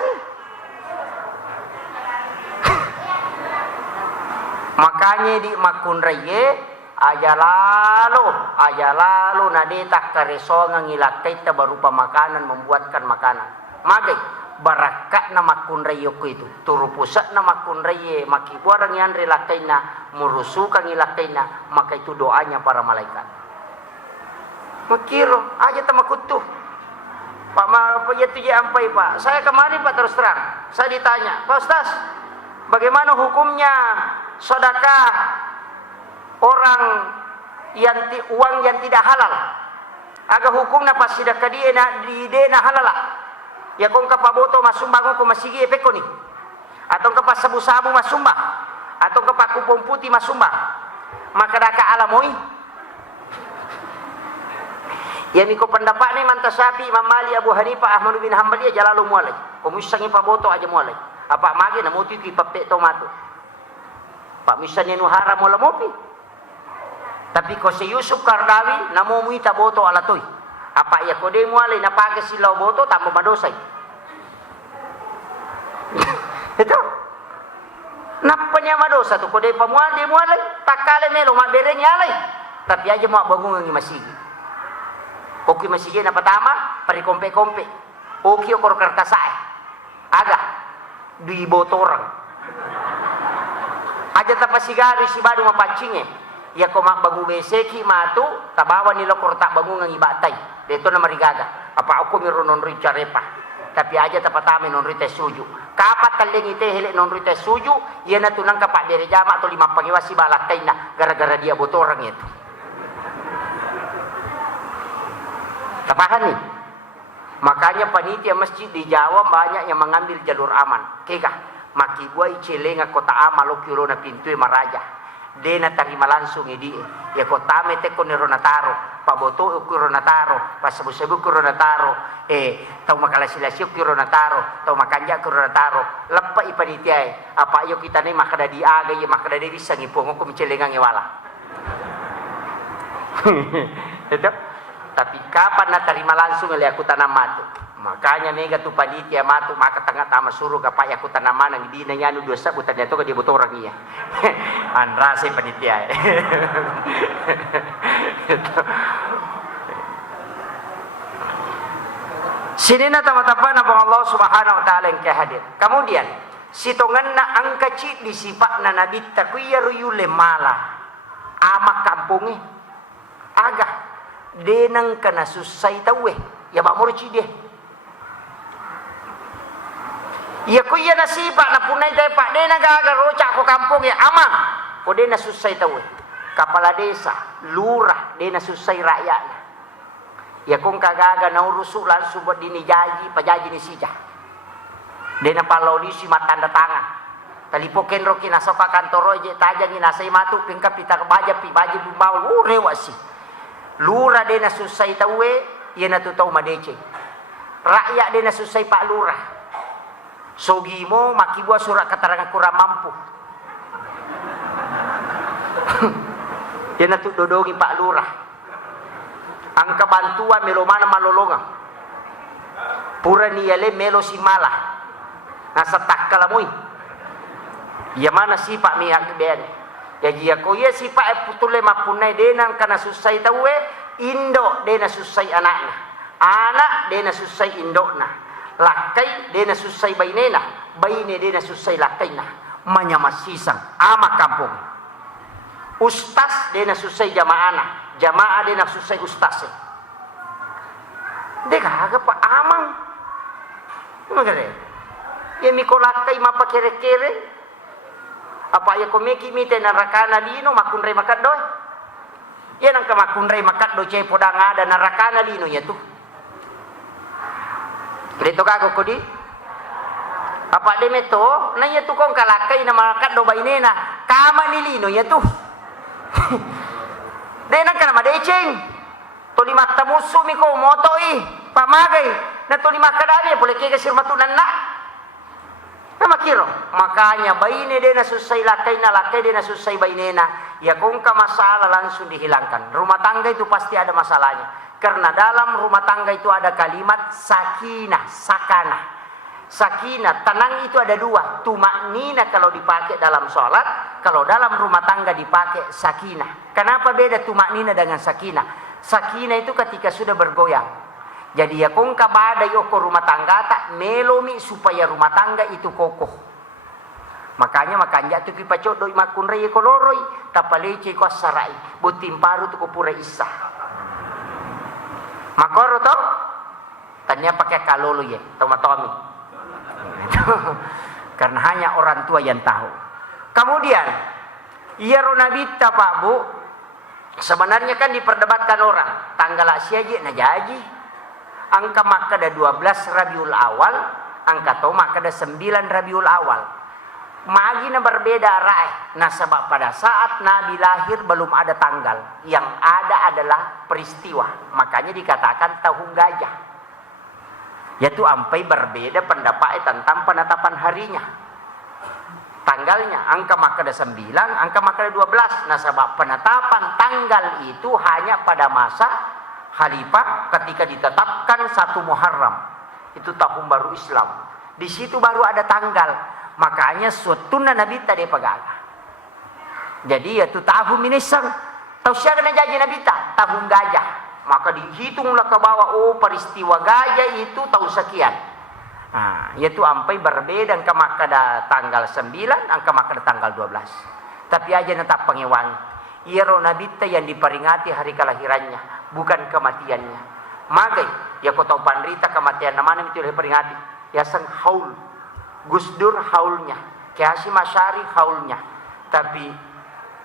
Makanya di makun reye aja lalu nadeta kareso ngilakai berupa makanan membuatkan makanan. Magai barakat na makun reye ko itu turu pusat na makun reye maki orang yang relakai na murusukan ngilakai na maka itu doanya para malaikat. Makiro aja tamakutuh. Pak apa ya tu ampai Pak. Saya kemarin Pak terus terang. Saya ditanya, Pak Ustaz, bagaimana hukumnya sedekah orang yang uang yang tidak halal? Aga hukumna pas sedekah dia na di na halal. Ya kong kapaboto masumbang ko masigi epeko ni. Atau kapas sabu-sabu masumba. Atau kapaku putih masumba. Maka daka alamoi. Ya niko pendapat ni mantasapi Imam Malik Abu Hanifah Ahmad bin Hanbal dia jalalu mualai. Komisangi paboto aja mualai. Apa magi na muti ki pape tomato. Pak misalnya nu haram wala mopi. Tapi ko si Yusuf Kardawi namo muita boto alatoy. Apa ya ko de mualay na pake sila boto tamo madosay. Ito. Napanya madosa to ko de pamual de mualay takale melo mabereng yalay. Tapi aja mo bangun ng masigi. Oki masigi na patama pari kompe-kompe. Oki okor kertasay. Aga di boto orang. Aja tapasigari si badu mapancingnya. Ya ko bagu beseki matu tabawa nila korta bangun ng ibatay. Dito na marigaga. Apa ako mironon rica repa. Tapi aja tapatame non rite suju. Kapat taling ite hele non rite suju, iya na tunang kapak dari jama atau 5 pangiwas si balakay na gara-gara dia botorang itu. Tapahan nih. Makanya panitia masjid di Jawa banyak yang mengambil jalur aman. Kekah. Maki gua icelenga kota amalo kiro na pintu maraja. De na tarima langsung idi. Ya kota me te konero nataro. Pa boto kiro nataro. Pa sabu-sabu kiro nataro. Tau makalasila-sila kiro nataro. Tau makanja kiro nataro. Lepa ipanitia. Apa ayo kita nih makada di aga ya makada di bisa ngipong ko micelenga ngewala. Itu. Tapi kapan na tarima langsung oleh aku tanam matu. Makanya mega tu panitia matu maka tengah tama suruh kapak aku tanaman ang di na nyanu dua sabutan itu ke dia butuh orang iya. Anrase panitia. Sini na tamatapa na Allah Subhanahu wa taala yang kehadir. Kemudian sitongan na ang kecil disipak na nabita kuya ruyule mala amak kampungi agak denang kana susai tawe ya bakmur cide. Ya kuya nasiba na punay tayo pa. Di nagagarocha ako kampung ya amang. O di nasusay tayo. Kapala desa, lurah, di nasusay rakyat na. Ya kung kagaga na urusu langsung buat dinijaji, pajaji ni sija. Di napalaw di si matanda tangan. Talipoken ro kinasok ka kantoro je tajang inasay matu pingka pita baja pi baja bumbaw rewasi. Lurah di nasusay tayo ya natutaw madece. Rakyat di nasusay pak lurah. Sogi mo makibuat surat keterangan kurang mampu. Dia nak dodongi Pak Lurah. Angka bantuan melo mana malolonga. Pura niale melo si malah. Nasa takkalamui. Ya mana si Pak miak ben. Ya jia ko ya si Pak putule mapunai denang kana susai tawe indo dena susai anakna. Anak dena susai indokna. Lakai dena susai bainena, baine dena susai lakaina, manyamasisang ama kampung. Ustaz dena susai jamaana, jamaah dena susai ustaz. Deka aga pa amang. Magare. Ya mikolakai mapa kere-kere. Apa ya komeki mite narakana lino makunre makat doy. Ya nang kamakunre makat do cai podang ada narakana lino ya tu. Dito ka ko di apa de meto na ya tu kong kalakai na malakat do bainena kama nilino ya tu de na kana madeceng to lima tamusu mi ko motoi pamagay na to lima kadami boleh ke sirmatunan na makiro makanya baine de na susai lakai de na susai bainena ya kong ka masalah langsung dihilangkan. Rumah tangga itu pasti ada masalahnya. Karena dalam rumah tangga itu ada kalimat sakinah, sakanah. Sakinah, tenang itu ada dua. Tumaknina kalau dipakai dalam sholat, kalau dalam rumah tangga dipakai sakinah. Kenapa beda tumaknina dengan sakinah? Sakinah itu ketika sudah bergoyang. Jadi ya kung kabada yoko rumah tangga tak melomi supaya rumah tangga itu kokoh. Makanya tu pipacot doi makunrei koloroi tapalece ko sarai butim paru tu ko pura isa. Makoro to tanya pakai kalolo ya tomatomi. Karena hanya orang tua yang tahu. Kemudian iya ronabita Pak Bu sebenarnya kan diperdebatkan orang tanggal asyaji najaji angka maka ada 12 Rabiul Awal angka to maka ada 9 Rabiul Awal. Magina berbeda raih. Nah sebab pada saat Nabi lahir belum ada tanggal. Yang ada adalah peristiwa. Makanya dikatakan tahun gajah. Yaitu sampai berbeda pendapat tentang penetapan harinya. Tanggalnya angka maka ada 9, angka maka ada 12. Nah sebab penetapan tanggal itu hanya pada masa Khalifah ketika ditetapkan 1 Muharram. Itu tahun baru Islam. Di situ baru ada tanggal. Makanya suatuna Nabi tadi pagaga. Jadi ya tu tahun minisang. Tahu siapa na jadi Nabi tahun gajah. Maka dihitunglah ke bawah oh peristiwa gajah itu tahun sekian. Nah, yaitu sampai berbeda angka maka ada tanggal 9, angka maka ada tanggal 12. Tapi aja tetap pengewangi. Ia roh Nabi yang diperingati hari kelahirannya, bukan kematiannya. Magai ya kau tahu panrita kematian namanya itu diperingati. Ya sang haul. Gus Dur haulnya, Ki Hasyim Asy'ari haulnya. Tapi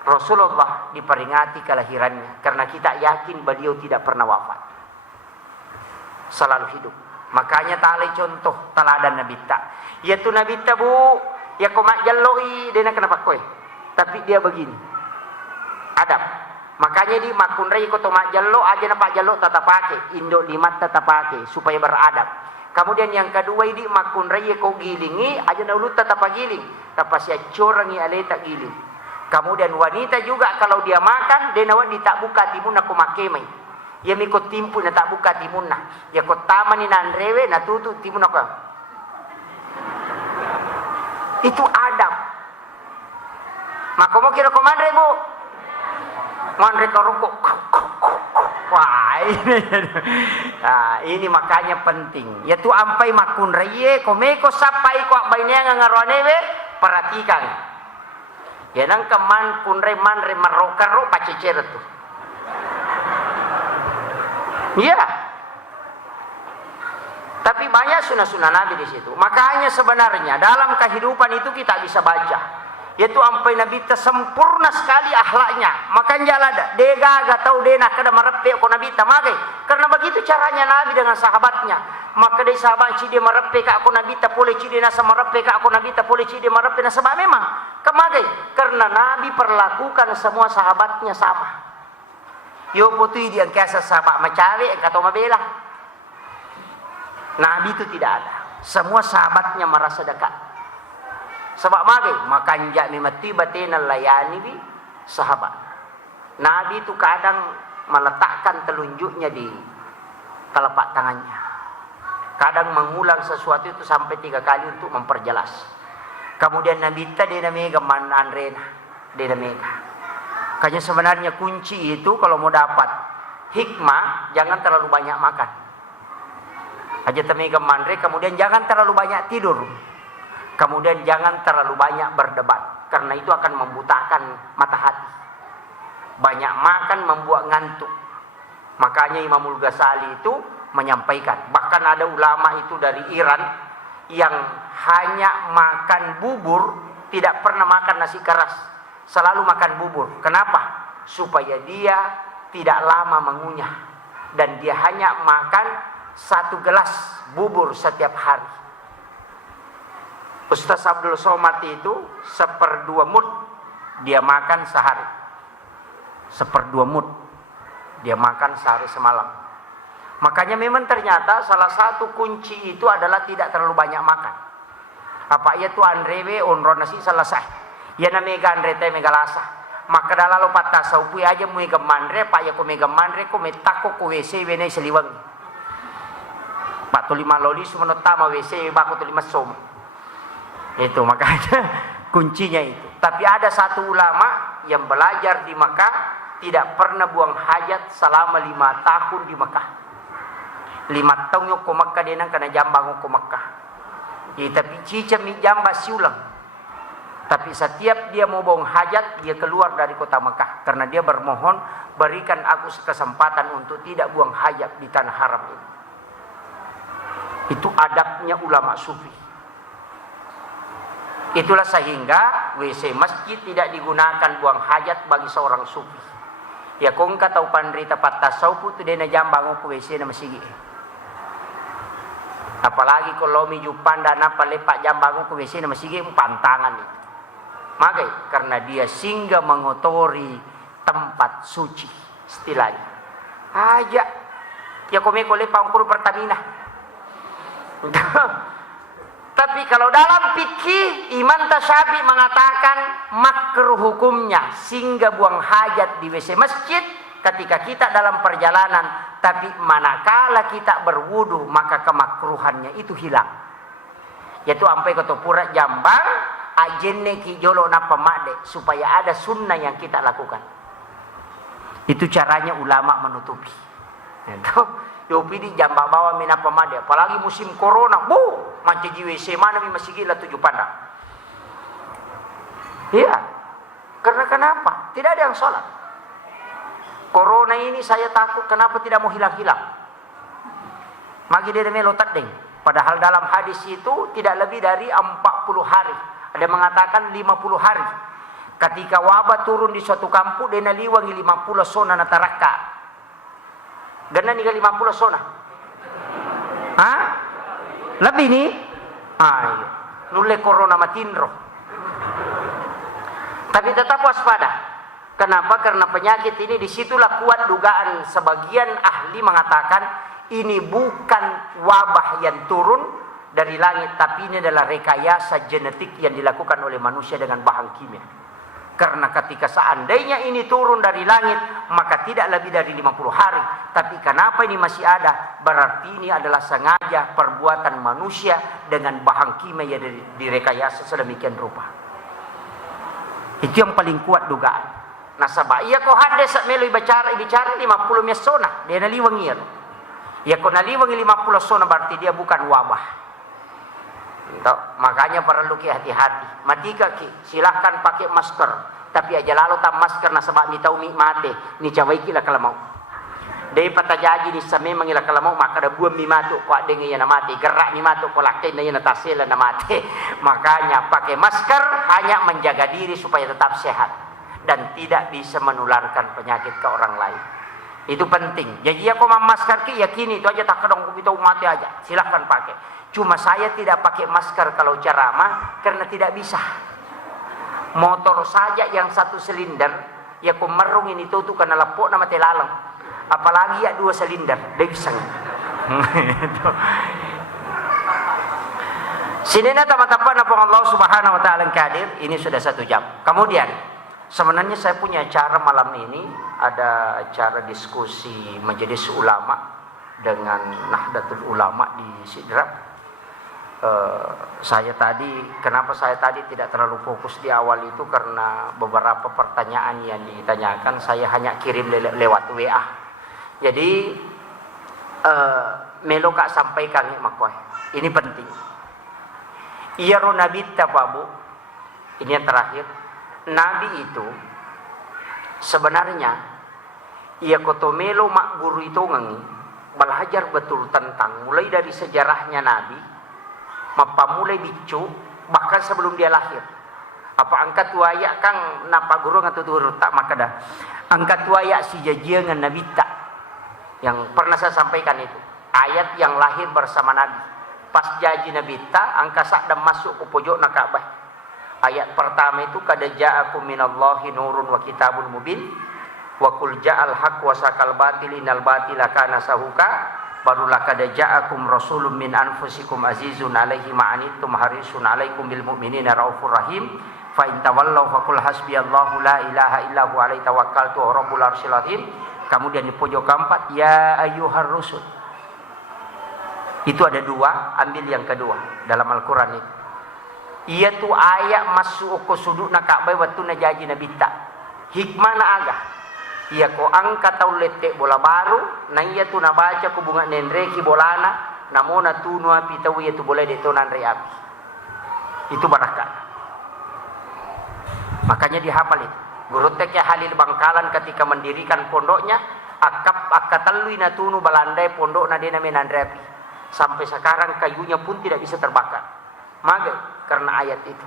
Rasulullah diperingati kelahirannya karena kita yakin beliau tidak pernah wafat. Selalu hidup. Makanya tali contoh teladan Nabi ta. Yaitu Nabi ta Bu, ya komak jalloi dia kenapa kowe. Tapi dia begini. Adab. Makanya di makunrai ko tomak jallo aja na Pak jallo tetap pakai, Indo limat tetap pakai supaya beradab. Kemudian yang kedua ini makun raya kau gilingi aja na ulut tetap giling tapasya corangi ale tak giling. Kemudian wanita juga kalau dia makan dia nawat ditak buka timun aku makemai. Ya mikot timpu na tak buka timun na. Ya kot taman ni nanrewe na tutu timun ako. Itu adab. Maka mo kira ko manre bu. Manre ka rukuk. Wah ini makanya penting. Ya tu ampai makun raye komeko sapai ko bainnya ngaronewe perhatikan. Ya nang keman kunre manre marokaro pacecer tu. Iya. Tapi banyak sunnah-sunnah Nabi di situ. Makanya sebenarnya dalam kehidupan itu kita bisa baca. Yaitu sampai Nabi sempurna sekali akhlaknya. Makanya ada dega tahu dena kada marepe ko Nabi tamagai. Karena begitu caranya Nabi dengan sahabatnya. Maka dari sahabat cide marepe ka ako Nabi ta pole cide nasa marepe ka ako Nabi ta pole cide marepe na sebab memang kemagai. Karena Nabi perlakukan semua sahabatnya sama. Yo putui dia kiasa sahabat macawe atau mabela. Nabi itu tidak ada. Semua sahabatnya merasa dekat. Sebab magai makanja mimati batina layani bi sahabat. Nabi itu kadang meletakkan telunjuknya di telapak tangannya. Kadang mengulang sesuatu itu sampai 3 kali untuk memperjelas. Kemudian Nabi tadi namanya manan rena, dia namanya. Kayaknya sebenarnya kunci itu kalau mau dapat hikmah jangan terlalu banyak makan. Aja temega manre, kemudian jangan terlalu banyak tidur. Kemudian jangan terlalu banyak berdebat karena itu akan membutakan mata hati. Banyak makan membuat ngantuk. Makanya Imamul Ghazali itu menyampaikan, bahkan ada ulama itu dari Iran yang hanya makan bubur, tidak pernah makan nasi keras. Selalu makan bubur. Kenapa? Supaya dia tidak lama mengunyah. Dan dia hanya makan 1 gelas bubur setiap hari. Ustaz Abdul Somad itu 1/2 mud dia makan sehari. 1/2 mud dia makan sehari semalam. Makanya memang ternyata salah satu kunci itu adalah tidak terlalu banyak makan. Apa ia tu andrewe onron nasi selesai. Ya na mega andre te mega lasa. Maka dalalo patah saupu aja mega mandre pak ya ko mega mandre ko metako ko WC wene seliwang. Pak tu 5 loli sumenot tama WC bako tu 5 som. Itu makanya kuncinya itu. Tapi ada satu ulama yang belajar di Mekah tidak pernah buang hajat selama 5 tahun di Mekah. 5 tahun ko Mekah dia nang kana jambang ko Mekah. Tapi cica mi jamba siulang. Tapi setiap dia mau buang hajat, dia keluar dari kota Mekah. Karena dia bermohon, berikan aku kesempatan untuk tidak buang hajat di tanah haram ini. Itu adabnya ulama sufi. Itulah sehingga WC masjid tidak digunakan buang hajat bagi seorang sufi. Ya kung katau pandrita patasaupu tu dena jambang ku WC na masigi. Apalagi kalau mijupan dana palepak jambang ku WC na masigi pantangan itu. Maka karena dia singgah mengotori tempat suci istilahnya. Aja ya komeko lepang kur Pertamina. Tapi kalau dalam fikih Imam Tasyabi mengatakan makruh hukumnya singgah buang hajat di WC masjid ketika kita dalam perjalanan, tapi manakala kita berwudu maka kemakruhannya itu hilang. Yaitu sampai ke Topura Jambang ajenne ki jolo na pamade supaya ada sunnah yang kita lakukan. Itu caranya ulama menutupi. Itu yopi di jambak bawa mina pamade, apalagi musim corona, manci WC mana mi masih gila 7 pandang. Iya. Karena kenapa? Tidak ada yang sholat. Corona ini saya takut kenapa tidak mau hilang-hilang. Magi dia melotak deng. Padahal dalam hadis itu tidak lebih dari 40 hari. Ada mengatakan 50 hari. Ketika wabah turun di suatu kampung, dia naliwangi 50 sona nataraka. Gana nih 50 sona. Hah? Lebih nih? Ayo. Nule corona matinro. Tapi tetap waspada. Kenapa? Karena penyakit ini disitulah kuat dugaan sebagian ahli mengatakan ini bukan wabah yang turun dari langit, tapi ini adalah rekayasa genetik yang dilakukan oleh manusia dengan bahan kimia. Karena ketika seandainya ini turun dari langit, maka tidak lebih dari 50 hari. Tapi kenapa ini masih ada? Berarti ini adalah sengaja perbuatan manusia dengan bahan kimia yang direkayasa sedemikian rupa. Itu yang paling kuat dugaan. Nah sabah iya ko hande sa melo bicara 50 mesona, dia naliwang iya. Ya ko naliwang 50 sona berarti dia bukan wabah. Makanya perlu ki hati-hati. Matika ki silahkan pakai masker, tapi aja lalu tam masker na sabab ni tahu mi mate ni cawai ki la kalamau. Dei patajaji ni same mangila kalamau maka da buam mi matu ko adenge na mate, gerak ni matu ko lakin na tasela na mate. Makanya pakai masker hanya menjaga diri supaya tetap sehat dan tidak bisa menularkan penyakit ke orang lain. Itu penting. Jadi aku memasker ki yakini itu aja tak kedong kita mati aja. Silahkan pakai. Cuma saya tidak pakai masker kalau ceramah karena tidak bisa. Motor saja yang 1 silinder, ya kumerung ini tuh karena lepuk nama telalang. Apalagi ya 2 silinder, dia bisa. Sini na teman-teman apa Allah Subhanahu wa taala kadir, ini sudah 1 jam. Kemudian sebenarnya saya punya acara malam ini, ada acara diskusi majelis ulama dengan Nahdlatul Ulama di Sidrap. Kenapa saya tadi tidak terlalu fokus di awal itu karena beberapa pertanyaan yang ditanyakan saya hanya kirim lewat WA. Jadi melo kak sampaikan makoy. Ini penting. Iya ro nabi tapabu. Ini yang terakhir. Nabi itu sebenarnya ia kotomelo mak guru itu ngangi belajar betul tentang mulai dari sejarahnya Nabi, mapamulai bicu bahkan sebelum dia lahir. Apa angkat waya kang napa guru ngatutur tak makada. Angkat waya si jajiangan Nabi tak yang pernah saya sampaikan itu. Ayat yang lahir bersama Nabi. Pas jaji Nabi tak angka sak dan masuk ke pojok na Ka'bah. Ayat pertama itu kada ja'akum minallahi nurun wa kitabun mubin wa qul ja'al haqq wa sakal batil innal batila kana sahuka. Barulah kada ja'akum rasulun min anfusikum azizun alaihi ma'anittum harisun alaikum bil mu'minina raufur rahim fa in tawallaw faqul hasbiyallahu la ilaha illa huwa alaihi tawakkaltu wa rabbul arsyil azim. Kemudian di pojok keempat ya ayyuhar rusul. Itu ada 2, ambil yang kedua dalam Al-Qur'an itu. Ia tu ayat masuk ke sudut na Ka'bah waktu na jaji Nabi tak. Hikmah na agah. Ia ko angkat tau letek bola baru, na ia tu na baca ko bunga nenreki bolana, namo na tunu api tau ia tu boleh detonan re api. Itu barakat. Makanya dihafal itu. Guru teknya Halil Bangkalan ketika mendirikan pondoknya, akatalui na tunu balandai pondok na dena menandre api. Sampai sekarang kayunya pun tidak bisa terbakar. Maga karena ayat itu.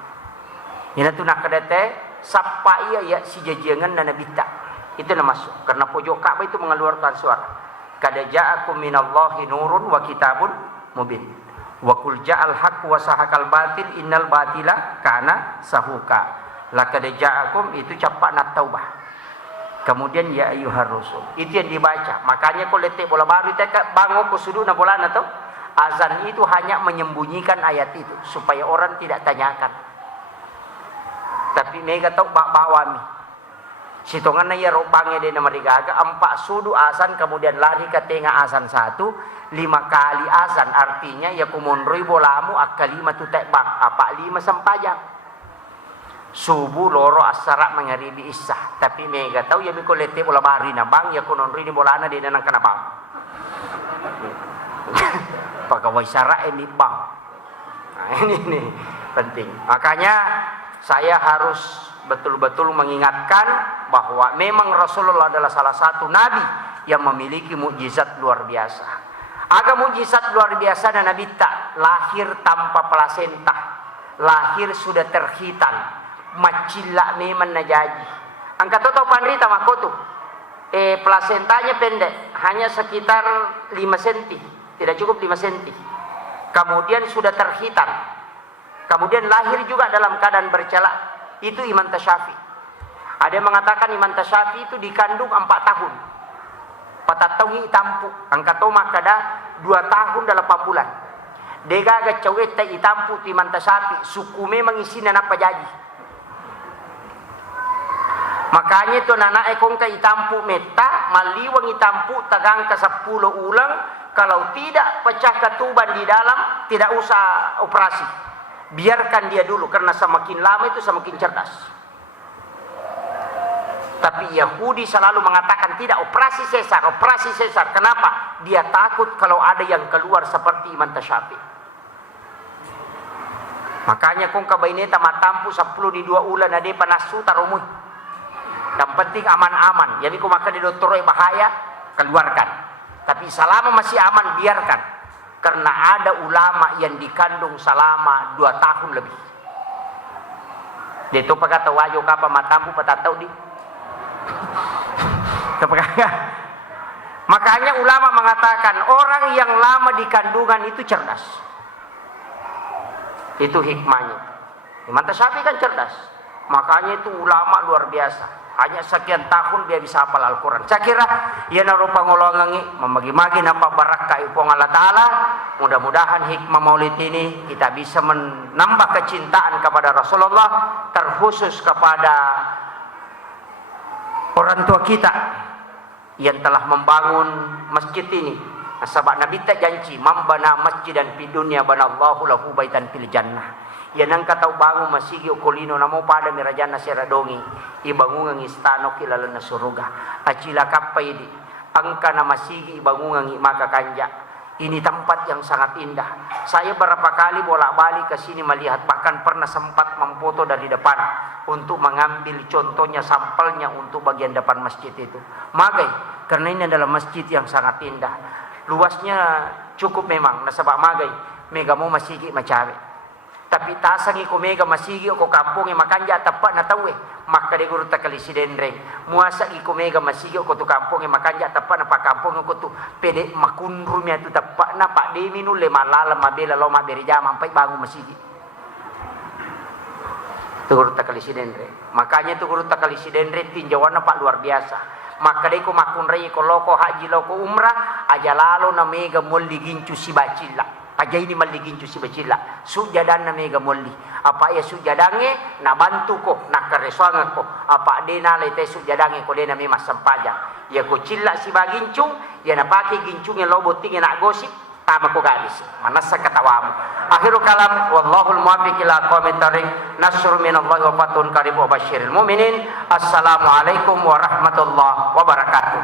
Ina tu nak kadete sapa ia ya si jajangan na Nabi tak. Itu nama masuk karena pojok Ka'bah itu mengeluarkan suara. Kada ja'akum minallahi nurun wa kitabun mubin. Wa qul ja'al haqq wa sahaqal batil innal batila kana sahuka. Laqad ja'akum itu capak nat taubah. Kemudian ya ayyuhar rusul. Itu yang dibaca. Makanya kalau letek bola baru itu bangun ke sudut na bola atau azan itu hanya menyembunyikan ayat itu supaya orang tidak tanyakan. Tapi mereka tahu bawami. Sitongan na ya ropangnya dia nama digaga 4 sudu azan kemudian lari ke tengah azan 1 5 kali azan artinya ya kumonroi bolamu akkalima tu tekbang apa 5 sempajang subuh loro asara mengaribi isah tapi mega tahu ya miko lete bola bari na bang ya kunonroi di bolana dia nang kana bang pegawai syara ini bang. Nah, ini penting. Makanya saya harus betul-betul mengingatkan bahwa memang Rasulullah adalah salah satu nabi yang memiliki mukjizat luar biasa. Agak mukjizat luar biasa dan Nabi tak lahir tanpa plasenta, lahir sudah terhitan, macilla memang najaji. Angkat tahu panrita makotu, plasentanya pendek, hanya sekitar 5 cm, tidak cukup 5 cm. Kemudian sudah terhitan, kemudian lahir juga dalam keadaan bercela. Itu Imam Tasyafi. Ada yang mengatakan Imam Tasyafi itu dikandung 4 tahun. Patatawi itampu. Angkat toma kada 2 tahun dalam 8 bulan. Dega agak cawet ta itampu Imam Tasyafi. Suku memang isinya apa jadi. Makanya itu anak kong ka itampu meta, maliwang itampu tagang ka 10 ulang, kalau tidak pecah ketuban di dalam, tidak usah operasi. Biarkan dia dulu, karena semakin lama itu semakin cerdas. Tapi Yahudi selalu mengatakan tidak, operasi sesar, operasi sesar. Kenapa? Dia takut kalau ada yang keluar seperti Imam Tasyafi. Makanya kong kabaineta matampu 10 di 2 ulan ade panasu tarumui. Yang penting aman-aman. Jadi kau makan di dokter bahaya, keluarkan. Tapi selama masih aman, biarkan. Karena ada ulama yang dikandung selama 2 tahun lebih. Dia itu pakai tahu aja apa matampu patatau di. Makanya ulama mengatakan orang yang lama di kandungan itu cerdas. Itu hikmahnya. Imam Tasyafi kan cerdas. Makanya itu ulama luar biasa. Hanya sekian tahun dia bisa hafal Al-Quran. Saya kira ia naruh pangolongangi memagi-magi nampak barakah ipong Allah Ta'ala. Mudah-mudahan hikmah maulid ini kita bisa menambah kecintaan kepada Rasulullah, terkhusus kepada orang tua kita yang telah membangun masjid ini. Sebab Nabi tak janji mambana masjidan fi dunya banallahu lahu baitan fil jannah. Ya nang katau bangun masigi okolino namo pada mirajana seradongi ibangungang istano kilala na suruga acila kapai di angka na masigi ibangungang maka kanja. Ini tempat yang sangat indah. Saya berapa kali bolak-balik ke sini melihat, bahkan pernah sempat memfoto dari depan untuk mengambil contohnya, sampelnya untuk bagian depan masjid itu. Magai, karena ini adalah masjid yang sangat indah. Luasnya cukup memang, nasabak magai mega mau masigi macawe. Tapi tasangi ko mega masigi ko kampung makanja tapat na tawe maka de guru takalisi denreng muasa ko mega masigi ko tu kampung makanja tapat na pa kampung ko tu pede makunrumya tu tapat na pak de minu le malala mabela lo maberi jama sampai bangun masigi tu guru takalisi denreng. Makanya tu guru takalisi denreng tinjauan pak luar biasa. Maka de ko makunrai ko loko haji loko umrah aja lalo na mega molli gincu si bacilla. Aja ini maligin si bacila sujadan na mega molli apa ya sujadange na bantu ko na kareswangan ko apa de na lete sujadange ko de na mi masampaja ya ko cilla si bagincu ya na pake gincu yang lobo tingin na gosip tama ko gadis manasa katawamu. Akhiru kalam wallahul muwaffiq ila aqwamit thariq nasrun minallahi wa fatun qarib wa basyiril mu'minin. Assalamualaikum warahmatullahi wabarakatuh.